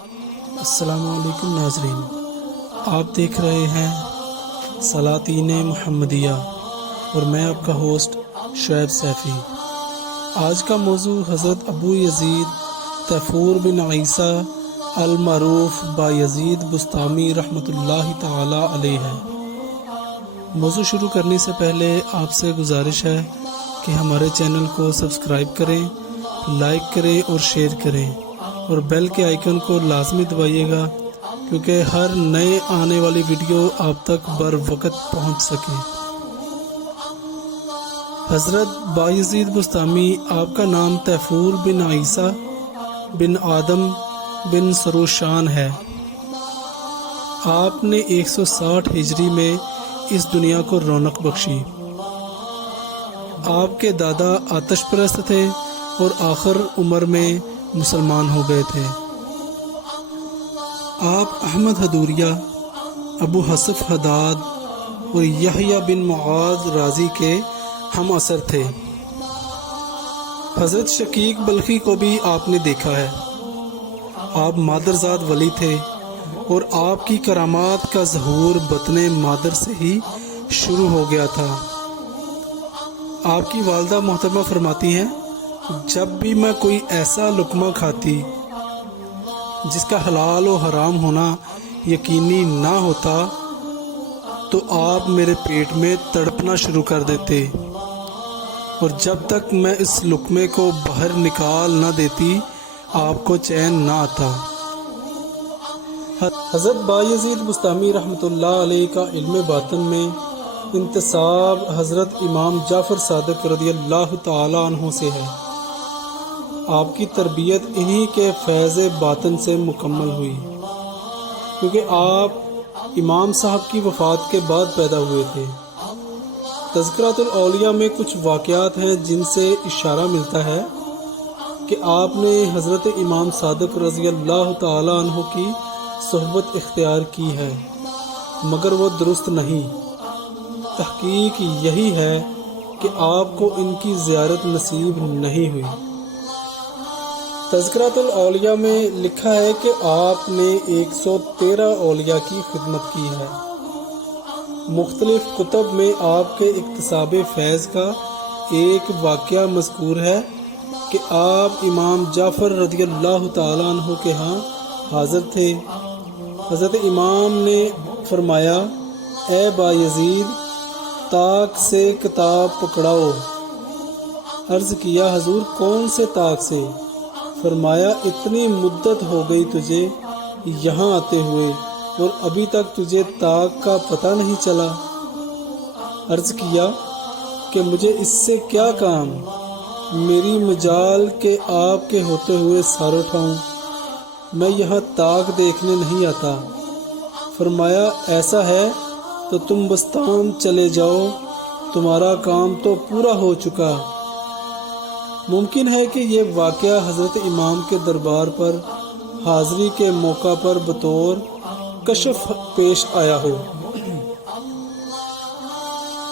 السلام علیکم ناظرین، آپ دیکھ رہے ہیں سلاطین محمدیہ اور میں آپ کا ہوسٹ شعیب سیفی۔ آج کا موضوع حضرت ابو یزید طیفور بن عیسیٰ المعروف بایزید بسطامی رحمۃ اللہ تعالی علیہ ہے۔ موضوع شروع کرنے سے پہلے آپ سے گزارش ہے کہ ہمارے چینل کو سبسکرائب کریں، لائک کریں اور شیئر کریں، اور بیل کے آئیکن کو لازمی دبائیے گا کیونکہ ہر نئے آنے والی ویڈیو آپ تک بر وقت پہنچ سکے۔ حضرت بایزید بسطامی، آپ کا نام طیفور بن عیسیٰ بن آدم بن سروشان ہے۔ آپ نے 160 ہجری میں اس دنیا کو رونق بخشی۔ آپ کے دادا آتش پرست تھے اور آخر عمر میں مسلمان ہو گئے تھے۔ آپ احمد حدوریہ، ابو حصف حداد اور یحییٰ بن معاذ رازی کے ہم عصر تھے۔ حضرت شقیق بلخی کو بھی آپ نے دیکھا ہے۔ آپ مادرزاد ولی تھے اور آپ کی کرامات کا ظہور بطن مادر سے ہی شروع ہو گیا تھا۔ آپ کی والدہ محترمہ فرماتی ہیں، جب بھی میں کوئی ایسا لقمہ کھاتی جس کا حلال و حرام ہونا یقینی نہ ہوتا تو آپ میرے پیٹ میں تڑپنا شروع کر دیتے، اور جب تک میں اس لقمے کو باہر نکال نہ دیتی آپ کو چین نہ آتا۔ حضرت بایزید بسطامی رحمۃ اللہ علیہ کا علم باطن میں انتساب حضرت امام جعفر صادق رضی اللہ تعالی عنہ سے ہے۔ آپ کی تربیت انہی کے فیض باطن سے مکمل ہوئی، کیونکہ آپ امام صاحب کی وفات کے بعد پیدا ہوئے تھے۔ تذکرۃ الاولیاء میں کچھ واقعات ہیں جن سے اشارہ ملتا ہے کہ آپ نے حضرت امام صادق رضی اللہ تعالی عنہ کی صحبت اختیار کی ہے، مگر وہ درست نہیں۔ تحقیق یہی ہے کہ آپ کو ان کی زیارت نصیب نہیں ہوئی۔ تذکرۃ الاولیاء میں لکھا ہے کہ آپ نے 113 اولیاء کی خدمت کی ہے۔ مختلف کتب میں آپ کے اکتساب فیض کا ایک واقعہ مذکور ہے کہ آپ امام جعفر رضی اللہ تعالیٰ عنہ کے ہاں حاضر تھے۔ حضرت امام نے فرمایا، اے بایزید، طاق سے کتاب پکڑاؤ۔ عرض کیا، حضور کون سے طاق سے؟ فرمایا، اتنی مدت ہو گئی تجھے یہاں آتے ہوئے اور ابھی تک تجھے طاق کا پتہ نہیں چلا۔ عرض کیا کہ مجھے اس سے کیا کام، میری مجال کہ آپ کے ہوتے ہوئے سر اٹھاؤں، میں یہاں طاق دیکھنے نہیں آتا۔ فرمایا، ایسا ہے تو تم بستان چلے جاؤ، تمہارا کام تو پورا ہو چکا۔ ممکن ہے کہ یہ واقعہ حضرت امام کے دربار پر حاضری کے موقع پر بطور کشف پیش آیا ہو،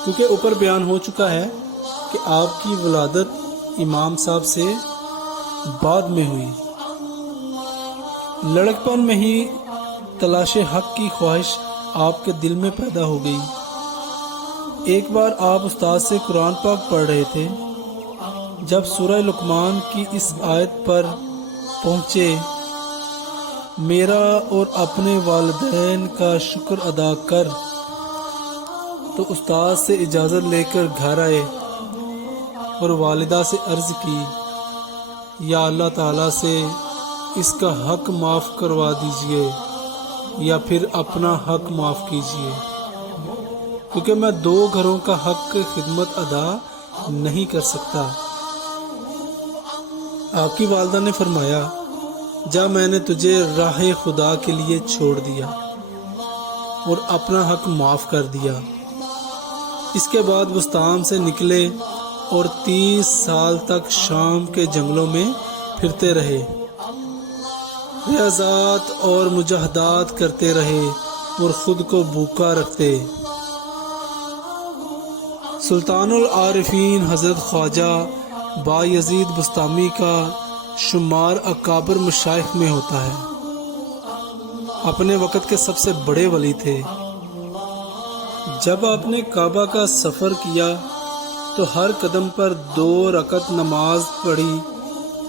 کیونکہ اوپر بیان ہو چکا ہے کہ آپ کی ولادت امام صاحب سے بعد میں ہوئی۔ لڑکپن میں ہی تلاش حق کی خواہش آپ کے دل میں پیدا ہو گئی۔ ایک بار آپ استاد سے قرآن پاک پڑھ رہے تھے، جب سورہ لقمان کی اس آیت پر پہنچے، میرا اور اپنے والدین کا شکر ادا کر، تو استاد سے اجازت لے کر گھر آئے اور والدہ سے عرض کی، یا اللہ تعالیٰ سے اس کا حق معاف کروا دیجئے یا پھر اپنا حق معاف کیجئے، کیونکہ میں 2 گھروں کا حق خدمت ادا نہیں کر سکتا۔ آپ کی والدہ نے فرمایا، جا، میں نے تجھے راہ خدا کے لیے چھوڑ دیا اور اپنا حق معاف کر دیا۔ اس کے بعد بستان سے نکلے اور 30 سال تک شام کے جنگلوں میں پھرتے رہے، ریاضات اور مجاہدات کرتے رہے اور خود کو بھوکا رکھتے۔ سلطان العارفین حضرت خواجہ بایزید بسطامی کا شمار اکابر مشائخ میں ہوتا ہے۔ اپنے وقت کے سب سے بڑے ولی تھے۔ جب آپ نے کعبہ کا سفر کیا تو ہر قدم پر 2 رکعت نماز پڑھی،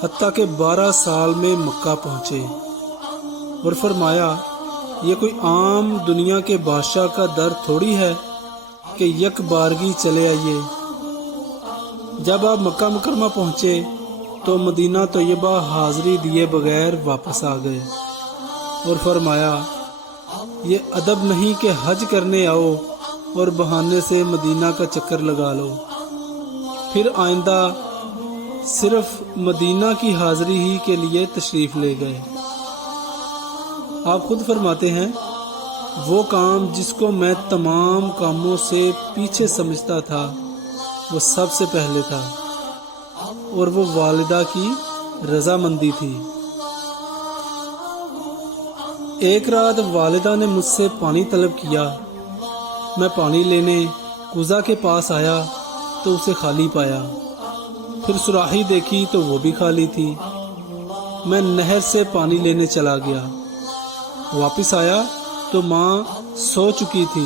حتیٰ کہ 12 سال میں مکہ پہنچے، اور فرمایا یہ کوئی عام دنیا کے بادشاہ کا در تھوڑی ہے کہ یک بارگی چلے آئیے۔ جب آپ مکہ مکرمہ پہنچے تو مدینہ طیبہ حاضری دیے بغیر واپس آ گئے، اور فرمایا یہ ادب نہیں کہ حج کرنے آؤ اور بہانے سے مدینہ کا چکر لگا لو، پھر آئندہ صرف مدینہ کی حاضری ہی کے لیے تشریف لے گئے۔ آپ خود فرماتے ہیں وہ کام جس کو میں تمام کاموں سے پیچھے سمجھتا تھا وہ سب سے پہلے تھا، اور وہ والدہ کی رضامندی تھی۔ ایک رات والدہ نے مجھ سے پانی طلب کیا، میں پانی لینے کوزہ کے پاس آیا تو اسے خالی پایا، پھر سراہی دیکھی تو وہ بھی خالی تھی۔ میں نہر سے پانی لینے چلا گیا، واپس آیا تو ماں سو چکی تھی۔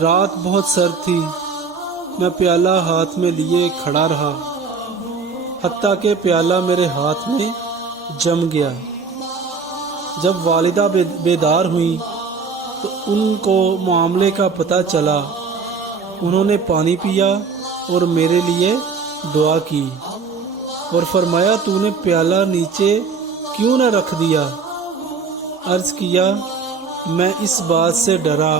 رات بہت سرد تھی، میں پیالہ ہاتھ میں لیے کھڑا رہا، حتیٰ کہ پیالہ میرے ہاتھ میں جم گیا۔ جب والدہ بیدار ہوئی تو ان کو معاملے کا پتہ چلا، انہوں نے پانی پیا اور میرے لیے دعا کی، اور فرمایا تو نے پیالہ نیچے کیوں نہ رکھ دیا؟ عرض کیا میں اس بات سے ڈرا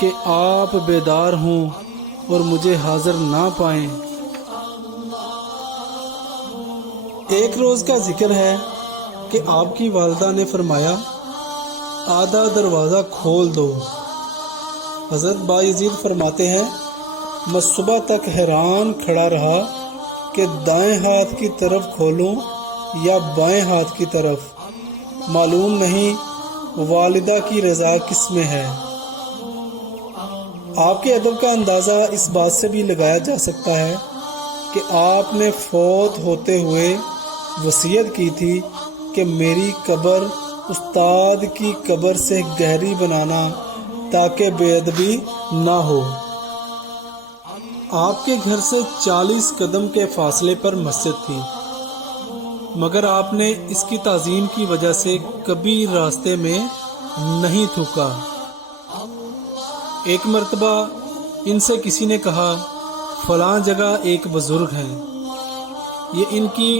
کہ آپ بیدار ہوں اور مجھے حاضر نہ پائیں۔ ایک روز کا ذکر ہے کہ آپ کی والدہ نے فرمایا آدھا دروازہ کھول دو۔ حضرت بایزید فرماتے ہیں میں صبح تک حیران کھڑا رہا کہ دائیں ہاتھ کی طرف کھولوں یا بائیں ہاتھ کی طرف، معلوم نہیں والدہ کی رضا کس میں ہے۔ آپ کے ادب کا اندازہ اس بات سے بھی لگایا جا سکتا ہے کہ آپ نے فوت ہوتے ہوئے وصیت کی تھی کہ میری قبر استاد کی قبر سے گہری بنانا تاکہ بے ادبی نہ ہو۔ آپ کے گھر سے 40 قدم کے فاصلے پر مسجد تھی، مگر آپ نے اس کی تعظیم کی وجہ سے کبھی راستے میں نہیں تھوکا۔ ایک مرتبہ ان سے کسی نے کہا فلاں جگہ ایک بزرگ ہیں، یہ ان کی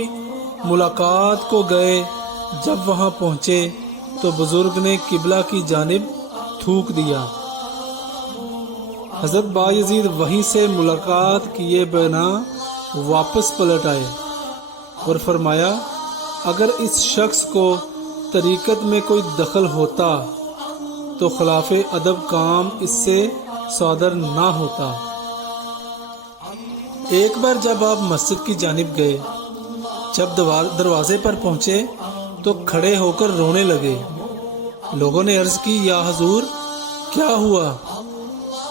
ملاقات کو گئے۔ جب وہاں پہنچے تو بزرگ نے قبلہ کی جانب تھوک دیا۔ حضرت بایزید وہیں سے ملاقات کیے بنا واپس پلٹ آئے اور فرمایا اگر اس شخص کو طریقت میں کوئی دخل ہوتا تو خلاف ادب کام اس سے صادر نہ ہوتا۔ ایک بار جب آپ مسجد کی جانب گئے، جب دروازے پر پہنچے تو کھڑے ہو کر رونے لگے۔ لوگوں نے عرض کی یا حضور کیا ہوا؟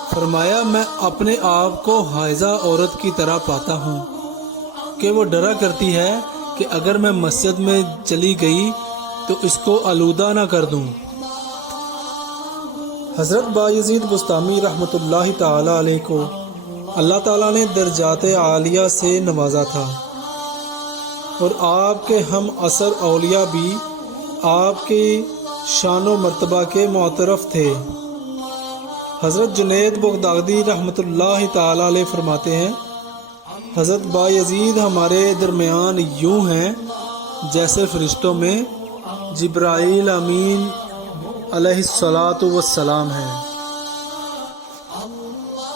فرمایا میں اپنے آپ کو حائضہ عورت کی طرح پاتا ہوں کہ وہ ڈرا کرتی ہے کہ اگر میں مسجد میں چلی گئی تو اس کو آلودہ نہ کر دوں۔ حضرت بایزید بسطامی رحمۃ اللہ تعالی علیہ کو اللہ تعالیٰ نے درجات عالیہ سے نوازا تھا، اور آپ کے ہم عصر اولیاء بھی آپ کے شان و مرتبہ کے معترف تھے۔ حضرت جنید بغدادی رحمۃ اللہ تعالی علیہ فرماتے ہیں حضرت بایزید ہمارے درمیان یوں ہیں جیسے فرشتوں میں جبرائیل امین علیہ الصلاۃ والسلام ہیں۔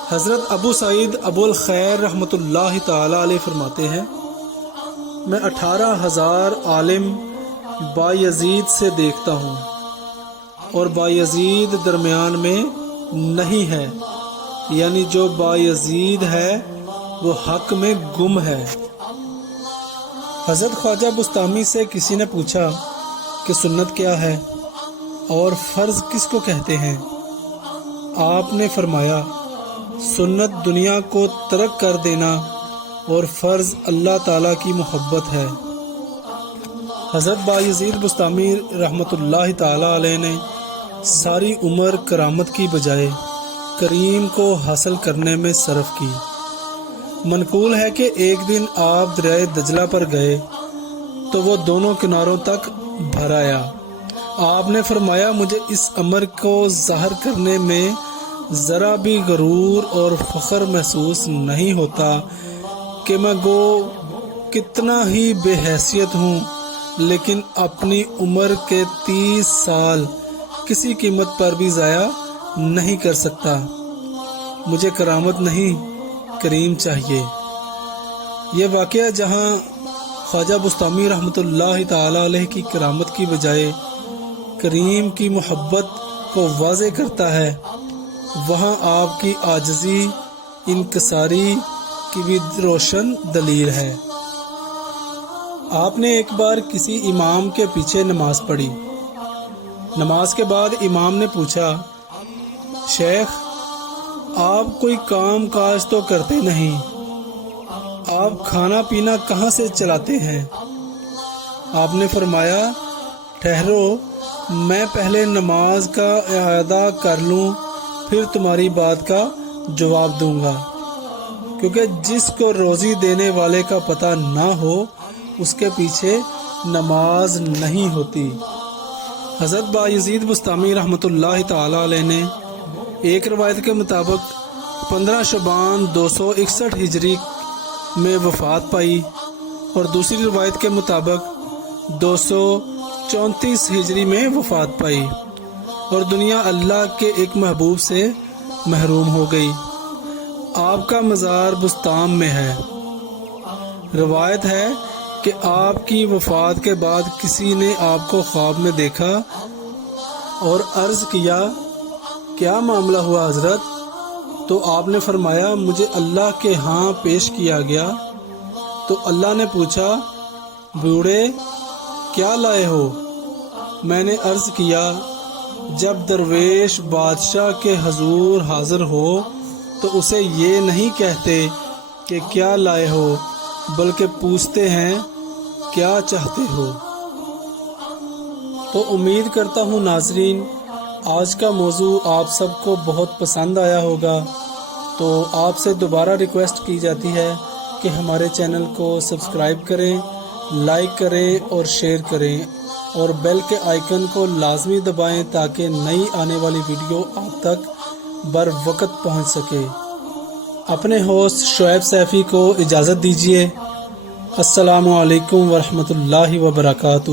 حضرت ابو سعید ابو الخیر رحمۃ اللہ تعالی علیہ فرماتے ہیں میں 18,000 عالم بایزید سے دیکھتا ہوں اور بایزید درمیان میں نہیں ہے، یعنی جو بایزید ہے وہ حق میں گم ہے۔ حضرت خواجہ بسطامی سے کسی نے پوچھا کہ سنت کیا ہے اور فرض کس کو کہتے ہیں؟ آپ نے فرمایا سنت دنیا کو ترک کر دینا اور فرض اللہ تعالیٰ کی محبت ہے۔ حضرت بایزید بستامی رحمۃ اللہ تعالی علیہ نے ساری عمر کرامت کی بجائے کریم کو حاصل کرنے میں صرف کی۔ منقول ہے کہ ایک دن آپ دریائے دجلہ پر گئے تو وہ دونوں کناروں تک بھر آیا۔ آپ نے فرمایا مجھے اس امر کو ظاہر کرنے میں ذرا بھی غرور اور فخر محسوس نہیں ہوتا کہ میں گو کتنا ہی بے حیثیت ہوں، لیکن اپنی عمر کے 30 سال کسی قیمت پر بھی ضائع نہیں کر سکتا۔ مجھے کرامت نہیں، کریم چاہیے۔ یہ واقعہ جہاں خواجہ بستامی رحمۃ اللہ تعالی علیہ کی کرامت کی بجائے کریم کی محبت کو واضح کرتا ہے، وہاں آپ کی عاجزی انکساری کی بھی روشن دلیل ہے۔ آپ نے ایک بار کسی امام کے پیچھے نماز پڑھی۔ نماز کے بعد امام نے پوچھا، شیخ آپ کوئی کام کاج تو کرتے نہیں، آپ کھانا پینا کہاں سے چلاتے ہیں؟ آپ نے فرمایا، ٹھہرو میں پہلے نماز کا اعادہ کر لوں پھر تمہاری بات کا جواب دوں گا، کیونکہ جس کو روزی دینے والے کا پتہ نہ ہو اس کے پیچھے نماز نہیں ہوتی۔ حضرت بایزید بستامی رحمۃ اللہ تعالی علیہ نے ایک روایت کے مطابق 15 شعبان 261 ہجری میں وفات پائی اور دوسری روایت کے مطابق 234 ہجری میں وفات پائی اور دنیا اللہ کے ایک محبوب سے محروم ہو گئی۔ آپ کا مزار بستام میں ہے۔ روایت ہے کہ آپ کی وفات کے بعد کسی نے آپ کو خواب میں دیکھا اور عرض کیا، کیا معاملہ ہوا حضرت؟ تو آپ نے فرمایا، مجھے اللہ کے ہاں پیش کیا گیا تو اللہ نے پوچھا، بوڑھے کیا لائے ہو؟ میں نے عرض کیا، جب درویش بادشاہ کے حضور حاضر ہو تو اسے یہ نہیں کہتے کہ کیا لائے ہو، بلکہ پوچھتے ہیں کیا چاہتے ہو۔ تو امید کرتا ہوں ناظرین آج کا موضوع آپ سب کو بہت پسند آیا ہوگا، تو آپ سے دوبارہ ریکویسٹ کی جاتی ہے کہ ہمارے چینل کو سبسکرائب کریں، لائک کریں اور شیئر کریں اور بیل کے آئیکن کو لازمی دبائیں تاکہ نئی آنے والی ویڈیو آپ تک بر وقت پہنچ سکے۔ اپنے ہوسٹ شعیب سیفی کو اجازت دیجیے۔ السلام علیکم ورحمۃ اللہ وبرکاتہ۔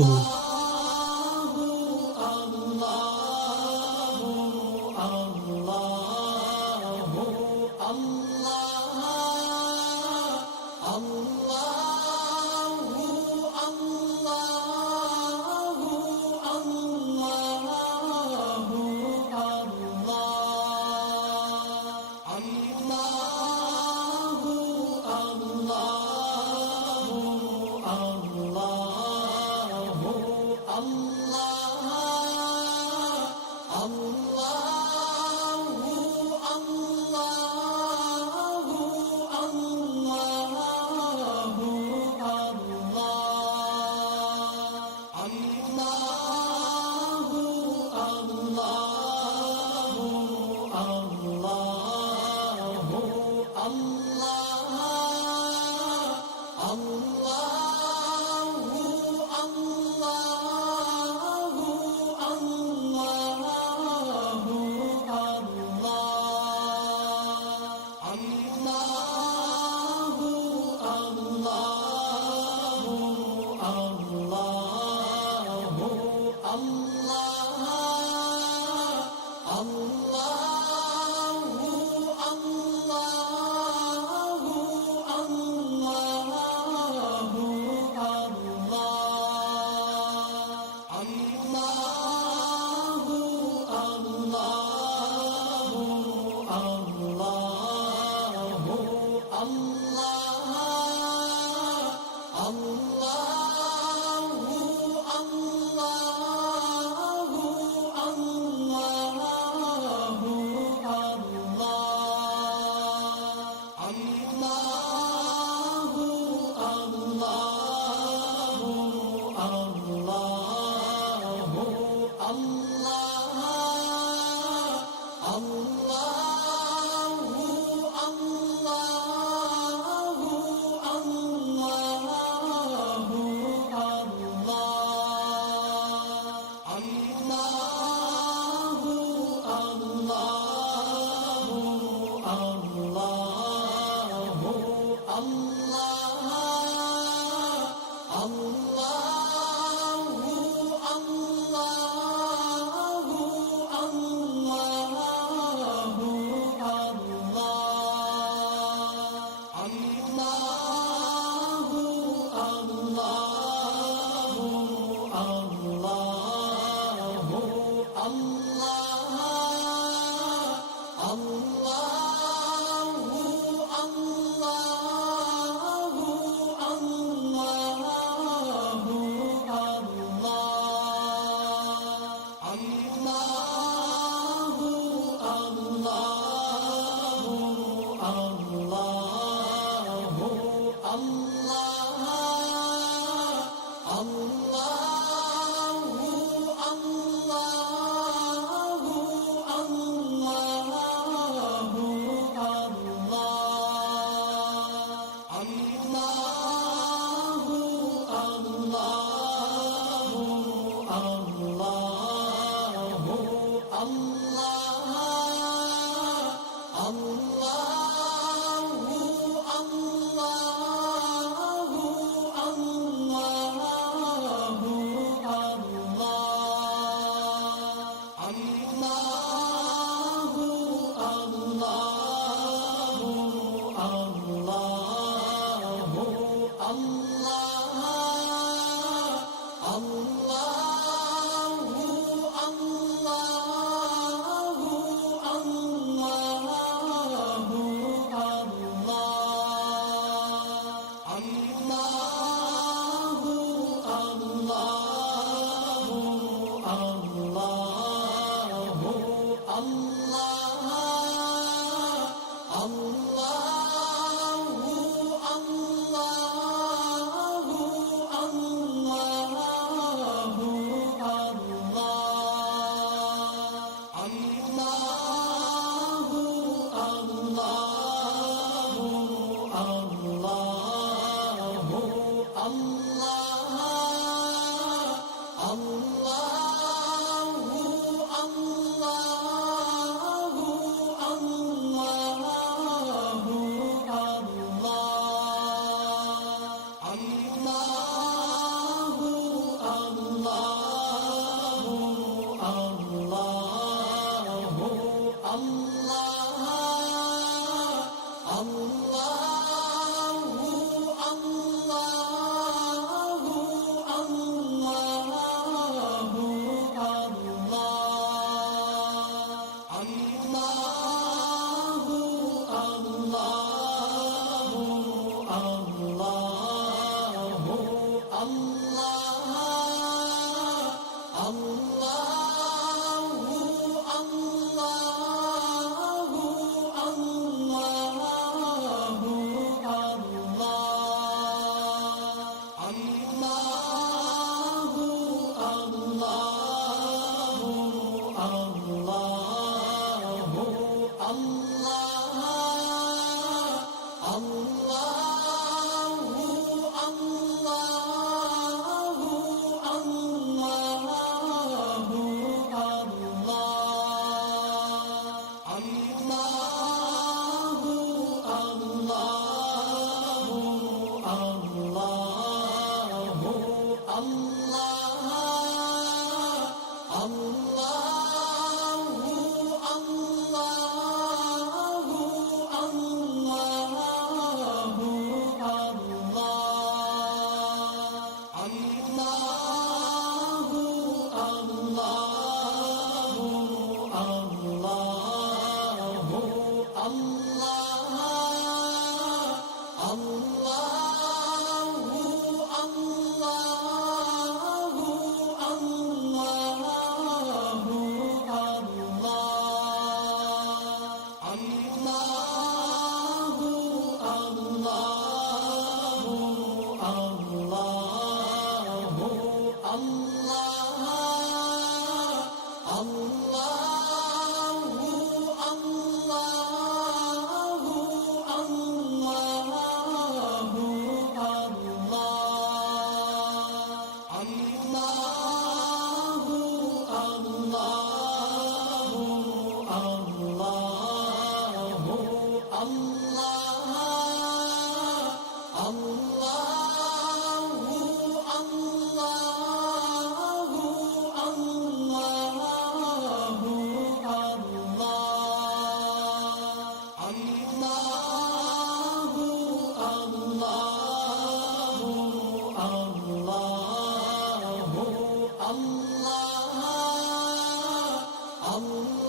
اللہ